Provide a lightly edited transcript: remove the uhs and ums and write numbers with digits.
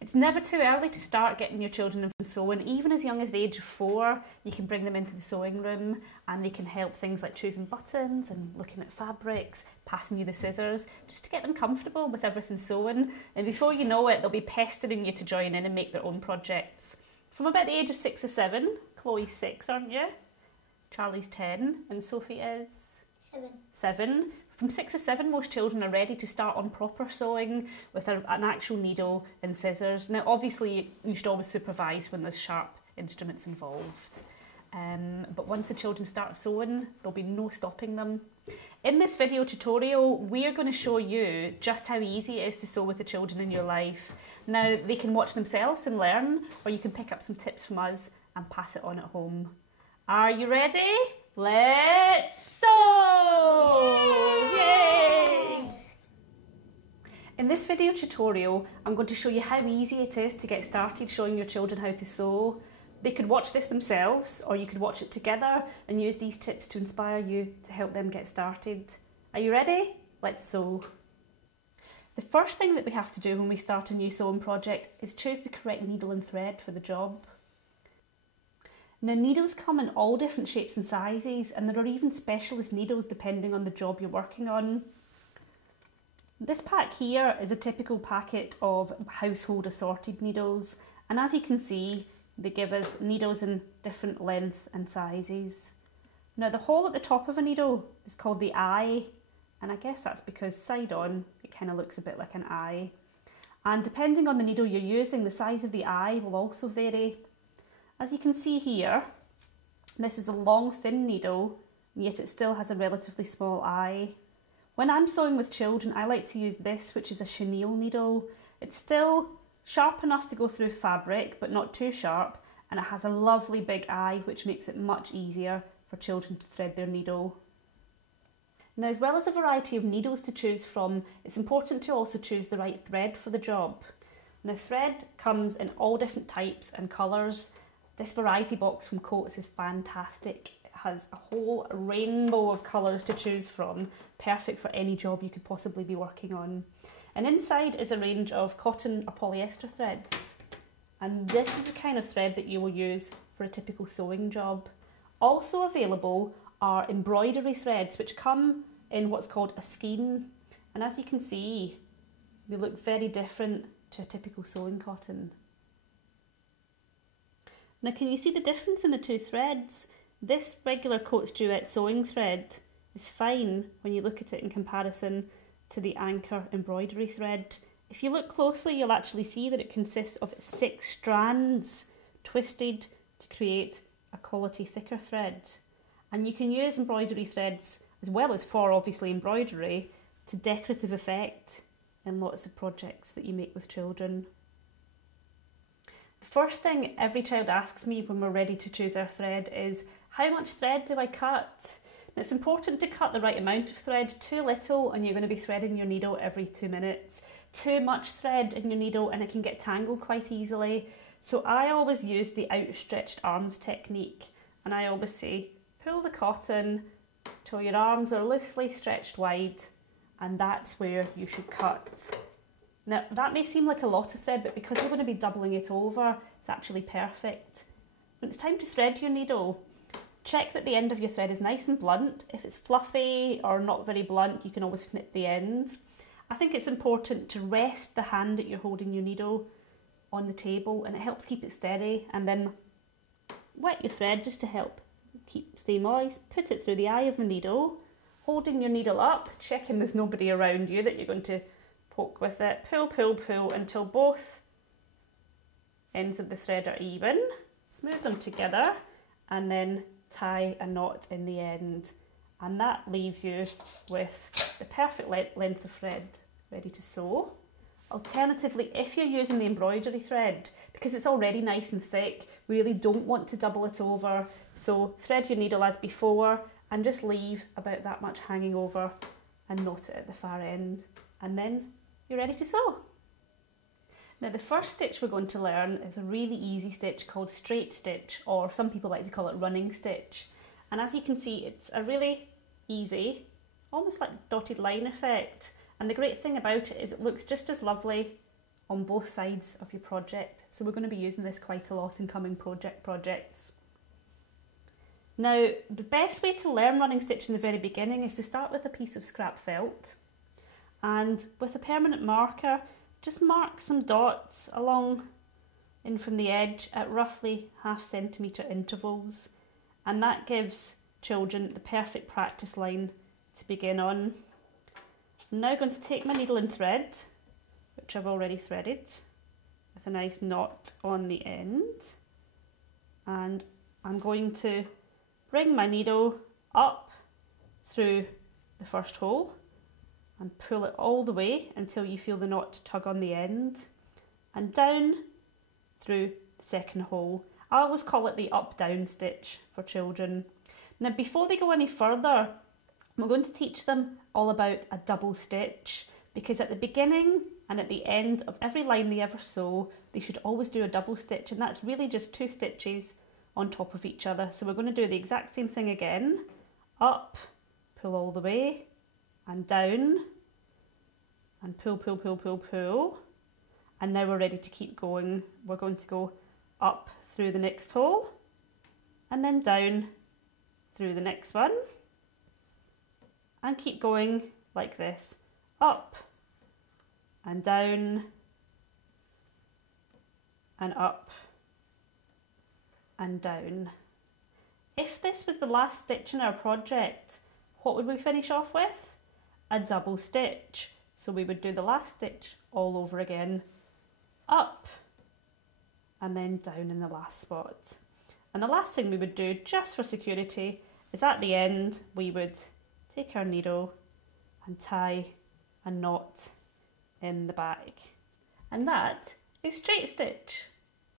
It's never too early to start getting your children involved in sewing. Even as young as the age of 4, you can bring them into the sewing room and they can help things like choosing buttons and looking at fabrics, passing you the scissors, just to get them comfortable with everything sewing. And before you know it, they'll be pestering you to join in and make their own projects. From about the age of 6 or 7, Chloe's 6, aren't you? Charlie's 10 and Sophie is? 7. From 6 or 7, most children are ready to start on proper sewing with an actual needle and scissors. Now, obviously, you should always supervise when there's sharp instruments involved. But once the children start sewing, there'll be no stopping them. In this video tutorial, we're going to show you just how easy it is to sew with the children in your life. Now, they can watch themselves and learn, or you can pick up some tips from us and pass it on at home. Are you ready? Let's sew! Yay! In this video tutorial, I'm going to show you how easy it is to get started showing your children how to sew. They could watch this themselves, or you could watch it together and use these tips to inspire you to help them get started. Are you ready? Let's sew. The first thing that we have to do when we start a new sewing project is choose the correct needle and thread for the job. Now, needles come in all different shapes and sizes, and there are even specialist needles depending on the job you're working on. This pack here is a typical packet of household assorted needles, and as you can see, they give us needles in different lengths and sizes. Now, the hole at the top of a needle is called the eye, and I guess that's because side on it kind of looks a bit like an eye. And depending on the needle you're using, the size of the eye will also vary. As you can see here, this is a long thin needle, yet it still has a relatively small eye. When I'm sewing with children, I like to use this, which is a chenille needle. It's still sharp enough to go through fabric, but not too sharp, and it has a lovely big eye, which makes it much easier for children to thread their needle. Now, as well as a variety of needles to choose from, it's important to also choose the right thread for the job. Now, thread comes in all different types and colours. This variety box from Coats is fantastic. It has a whole rainbow of colours to choose from, perfect for any job you could possibly be working on. And inside is a range of cotton or polyester threads. And this is the kind of thread that you will use for a typical sewing job. Also available are embroidery threads, which come in what's called a skein. And as you can see, they look very different to a typical sewing cotton. Now, can you see the difference in the two threads? This regular Coats Duet sewing thread is fine when you look at it in comparison to the Anchor embroidery thread. If you look closely, you'll actually see that it consists of 6 strands twisted to create a quality thicker thread. And you can use embroidery threads, as well as for obviously embroidery, to decorative effect in lots of projects that you make with children. The first thing every child asks me when we're ready to choose our thread is, how much thread do I cut? And it's important to cut the right amount of thread. Too little and you're going to be threading your needle every 2 minutes. Too much thread in your needle and it can get tangled quite easily. So I always use the outstretched arms technique, and I always say, pull the cotton till your arms are loosely stretched wide, and that's where you should cut. Now, that may seem like a lot of thread, but because we're going to be doubling it over, it's actually perfect. When it's time to thread your needle, check that the end of your thread is nice and blunt. If it's fluffy or not very blunt, you can always snip the end. I think it's important to rest the hand that you're holding your needle on the table, and it helps keep it steady, and then wet your thread just to help stay moist. Put it through the eye of the needle, holding your needle up, checking there's nobody around you that you're going to poke with it. Pull, pull, pull until both ends of the thread are even. Smooth them together and then tie a knot in the end. And that leaves you with the perfect length of thread ready to sew. Alternatively, if you're using the embroidery thread, because it's already nice and thick, we really don't want to double it over. So thread your needle as before and just leave about that much hanging over and knot it at the far end. And then you're ready to sew. Now, the first stitch we're going to learn is a really easy stitch called straight stitch, or some people like to call it running stitch. And as you can see, it's a really easy, almost like dotted line effect. And the great thing about it is it looks just as lovely on both sides of your project. So we're going to be using this quite a lot in coming projects. Now, the best way to learn running stitch in the very beginning is to start with a piece of scrap felt, and with a permanent marker, just mark some dots along in from the edge at roughly ½ centimetre intervals, and that gives children the perfect practice line to begin on. I'm now going to take my needle and thread, which I've already threaded, with a nice knot on the end, and I'm going to bring my needle up through the first hole and pull it all the way until you feel the knot tug on the end, and down through the second hole. I always call it the up-down stitch for children. Now, before they go any further, we're going to teach them all about a double stitch, because at the beginning and at the end of every line they ever sew, they should always do a double stitch, and that's really just 2 stitches on top of each other. So we're going to do the exact same thing again. Up, pull all the way, and down, and pull, pull, pull, pull, pull. And now we're ready to keep going. We're going to go up through the next hole, and then down through the next one, and keep going like this. Up, and down, and up, and down. If this was the last stitch in our project, what would we finish off with? A double stitch. So we would do the last stitch all over again, up, and then down in the last spot. And the last thing we would do, just for security, is at the end we would take our needle and tie a knot in the back. And that is straight stitch.